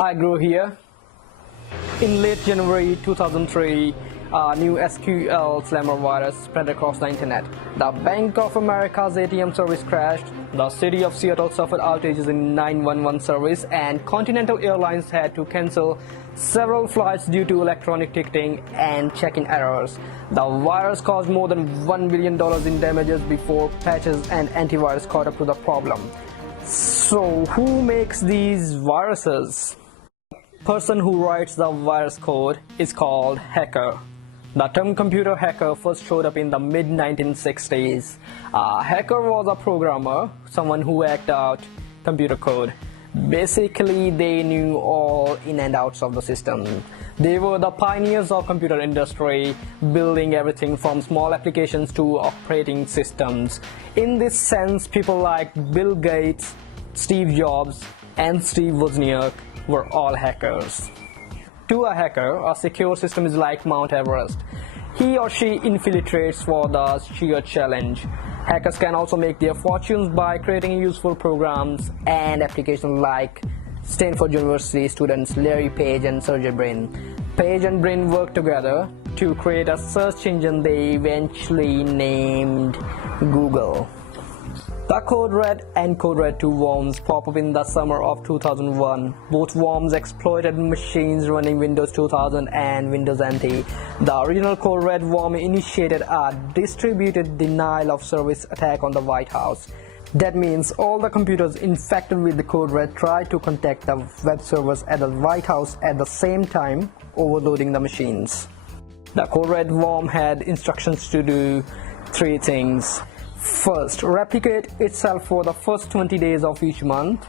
Hi, Guru here. In late January 2003, a new SQL slammer virus spread across the internet. The Bank of America's ATM service crashed, the city of Seattle suffered outages in 911 service, and Continental Airlines had to cancel several flights due to electronic ticketing and check-in errors. The virus caused more than $1 billion in damages before patches and antivirus caught up to the problem. So, who makes these viruses? The person who writes the virus code is called hacker. The term computer hacker first showed up in the mid-1960s. A hacker was a programmer, someone who hacked out computer code. Basically, they knew all in and outs of the system. They were the pioneers of computer industry, building everything from small applications to operating systems. In this sense, people like Bill Gates, Steve Jobs, and Steve Wozniak were all hackers. To a hacker, a secure system is like Mount Everest. He or she infiltrates for the sheer challenge. Hackers can also make their fortunes by creating useful programs and applications like Stanford University students Larry Page and Sergey Brin. Page and Brin worked together to create a search engine they eventually named Google. The Code Red and Code Red 2 worms pop up in the summer of 2001. Both worms exploited machines running Windows 2000 and Windows NT. The original Code Red worm initiated a distributed denial of service attack on the White House. That means all the computers infected with the Code Red tried to contact the web servers at the White House at the same time, overloading the machines. The Code Red worm had instructions to do three things. First, replicate itself for the first 20 days of each month.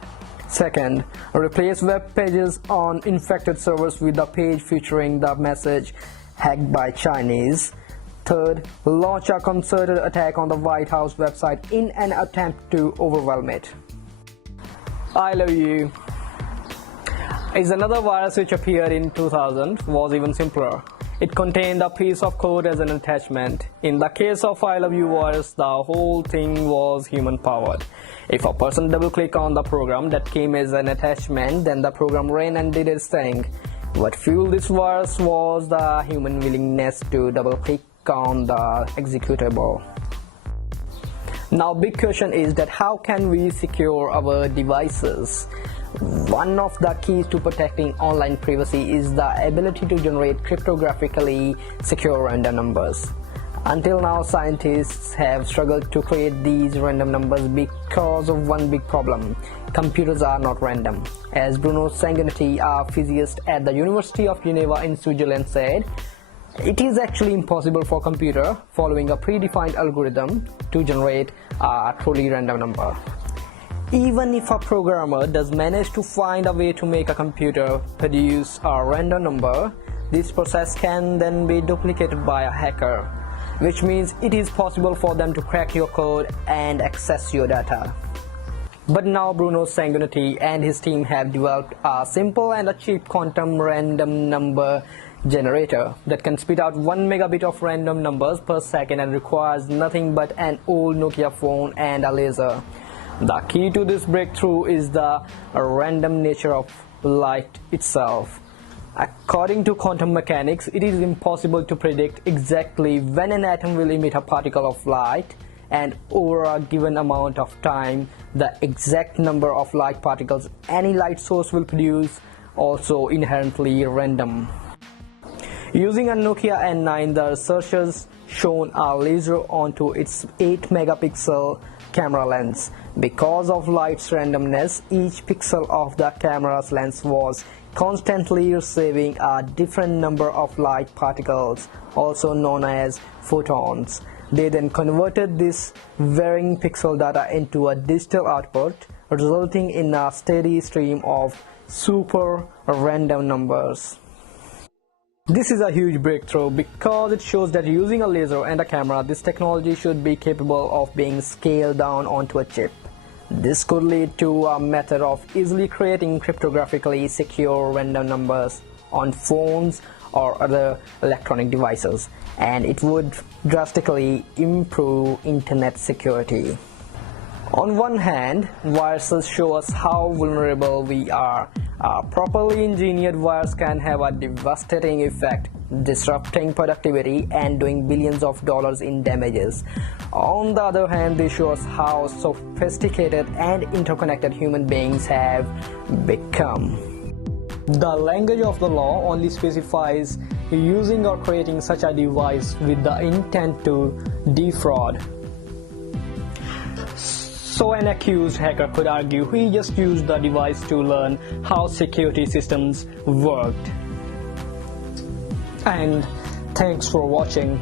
Second, replace web pages on infected servers with a page featuring the message hacked by Chinese. Third, launch a concerted attack on the White House website in an attempt to overwhelm it. I Love You is another virus which appeared in 2000, was even simpler. It contained a piece of code as an attachment. In the case of I Love You virus, the whole thing was human-powered. If a person double-clicked on the program that came as an attachment, then the program ran and did its thing. What fueled this virus was the human willingness to double-click on the executable. Now, big question is that how can we secure our devices? One of the keys to protecting online privacy is the ability to generate cryptographically secure random numbers. Until now, scientists have struggled to create these random numbers because of one big problem: computers are not random. As Bruno Sanguinetti, a physicist at the University of Geneva in Switzerland, said, it is actually impossible for a computer following a predefined algorithm to generate a truly random number. Even if a programmer does manage to find a way to make a computer produce a random number, this process can then be duplicated by a hacker, which means it is possible for them to crack your code and access your data. But now Bruno Sanguinetti and his team have developed a simple and a cheap quantum random number generator that can spit out 1 megabit of random numbers per second and requires nothing but an old Nokia phone and a laser. The key to this breakthrough is the random nature of light itself. According to quantum mechanics, it is impossible to predict exactly when an atom will emit a particle of light, and over a given amount of time, the exact number of light particles any light source will produce also inherently random. Using a Nokia N9, the researchers shone a laser onto its 8 megapixel camera lens. Because of light's randomness, each pixel of the camera's lens was constantly receiving a different number of light particles, also known as photons. They then converted this varying pixel data into a digital output, resulting in a steady stream of super random numbers. This is a huge breakthrough because it shows that using a laser and a camera, this technology should be capable of being scaled down onto a chip. This could lead to a method of easily creating cryptographically secure random numbers on phones or other electronic devices, and it would drastically improve internet security. On one hand, viruses show us how vulnerable we are. A properly engineered virus can have a devastating effect, disrupting productivity and doing billions of dollars in damages. On the other hand, they show us how sophisticated and interconnected human beings have become. The language of the law only specifies using or creating such a device with the intent to defraud. So an accused hacker could argue he just used the device to learn how security systems worked. And thanks for watching.